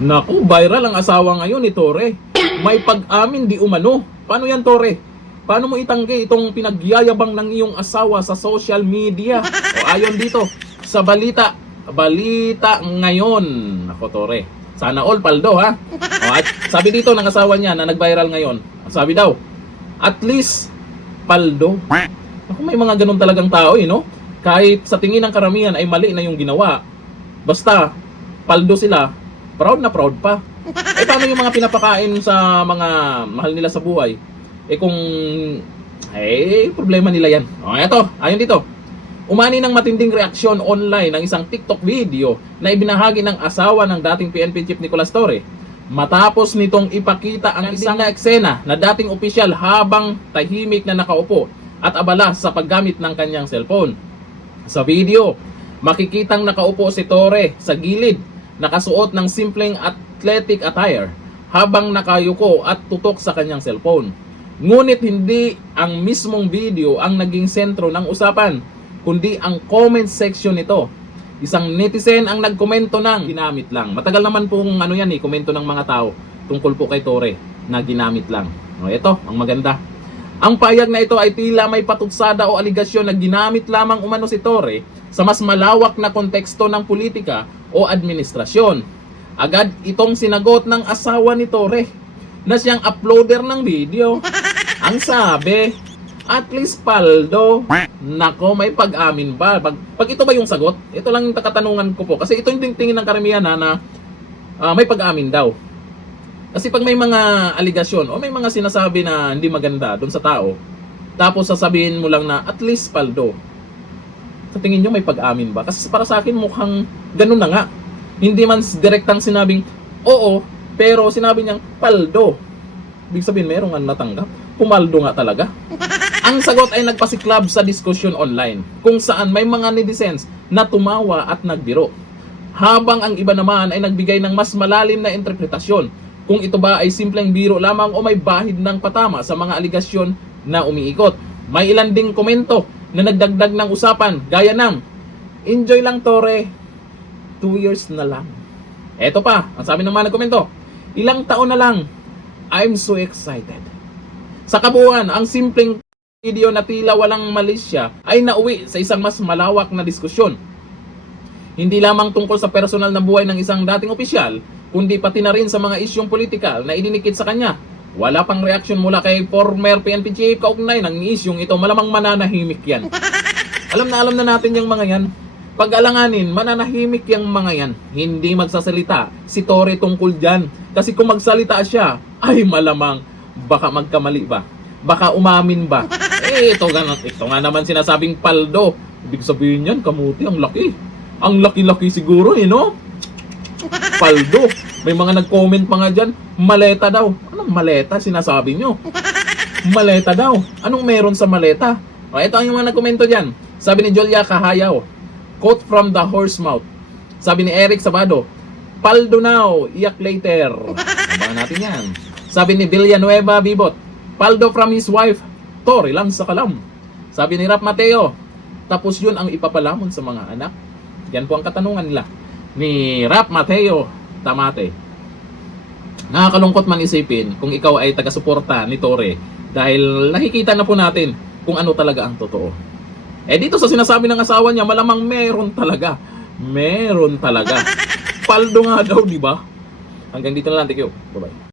Naku, viral ang asawa ngayon ni Tore. May pag-amin di umano. Paano yan, Tore? Paano mo itanggi itong pinagyayabang ng iyong asawa sa social media? O ayon dito, sa balita ngayon. Nako, Tore. Sana all paldo, ha? O, at sabi dito ng asawa niya na nag-viral ngayon. Sabi daw, at least paldo. Ako, may mga ganun talagang tao, no? Kahit sa tingin ng karamihan ay mali na yung ginawa. Basta, paldo sila, proud na proud pa. Eh paano yung mga pinapakain sa mga mahal nila sa buhay? Eh kung, problema nila yan. O eto, ayon dito. Umani ng matinding reaksyon online ng isang TikTok video na ibinahagi ng asawa ng dating PNP Chief Nicolas Torre matapos nitong ipakita ang isang eksena na dating opisyal habang tahimik na nakaupo at abala sa paggamit ng kanyang cellphone. Sa video, makikitang nakaupo si Torre sa gilid, nakasuot ng simpleng athletic attire habang nakayuko at tutok sa kanyang cellphone. Ngunit hindi ang mismong video ang naging sentro ng usapan, kundi ang comment section nito. Isang netizen ang nagkomento ng ginamit lang. Matagal naman pong komento ng mga tao tungkol po kay Torre na ginamit lang. O ito, ang maganda. Ang payag na ito ay tila may patutsada o aligasyon na ginamit lamang umano si Torre sa mas malawak na konteksto ng politika o administrasyon. Agad itong sinagot ng asawa ni Torre na siyang uploader ng video. Ang sabi, at least paldo. Nako, may pag-amin ba? Pag ito ba yung sagot? Ito lang yung katanungan ko po. Kasi ito yung tingin ng karamihan na may pag-amin daw. Kasi pag may mga aligasyon o may mga sinasabi na hindi maganda doon sa tao, tapos sasabihin mo lang na at least paldo. Sa tingin nyo may pag-amin ba? Kasi para sa akin mukhang ganun na nga. Hindi man direktang sinabing oo, pero sinabi niyang paldo. Ibig sabihin merong natanggap. Pumaldo nga talaga. Ang sagot ay nagpasiklab sa diskusyon online kung saan may mga netizens na tumawa at nagbiro. Habang ang iba naman ay nagbigay ng mas malalim na interpretasyon kung ito ba ay simpleng biro lamang o may bahid ng patama sa mga aligasyon na umiikot. May ilan ding komento na nagdagdag ng usapan gaya ng enjoy lang Torre, 2 years na lang. Eto pa, ang sabi ng mga nagkomento, ilang taon na lang, I'm so excited. Sa kabuuan, ang simpleng video na tila walang malisya ay nauwi sa isang mas malawak na diskusyon. Hindi lamang tungkol sa personal na buhay ng isang dating opisyal, kundi pati na rin sa mga isyong politikal na idinikit sa kanya. Wala pang reaksyon mula kay former PNP chief kaugnay ng isyong ito, malamang mananahimik yan. Alam na natin yung mga yan. Pag-alanganin, mananahimik yung mga yan. Hindi magsasalita si Torre tungkol dyan. Kasi kung magsalita siya, ay malamang baka magkamali ba? Baka umamin ba? Ito nga naman sinasabing paldo. Ibig sabihin yan, kamuti, ang laki. Ang laki-laki siguro, no? Paldo. May mga nag-comment pa nga dyan, maleta daw. Anong maleta sinasabi nyo? Maleta daw. Anong meron sa maleta? O, ito ang yung mga nag-komento dyan. Sabi ni Julia Cahayaw, quote from the horse mouth. Sabi ni Eric Sabado, paldo now, iyak later. Abangan natin yan. Sabi ni Villanueva Bibot, paldo from his wife, Torre lang sa kalam. Sabi ni Rap Mateo, tapos yun ang ipapalamon sa mga anak. Yan po ang katanungan nila ni Rap Mateo Tamate. Nakakalungkot man isipin kung ikaw ay taga-suporta ni Torre dahil nakikita na po natin kung ano talaga ang totoo. Dito sa sinasabi ng asawa niya, malamang meron talaga. Meron talaga. Paldo nga daw, di ba? Hanggang dito na lang. Thank you. Bye-bye.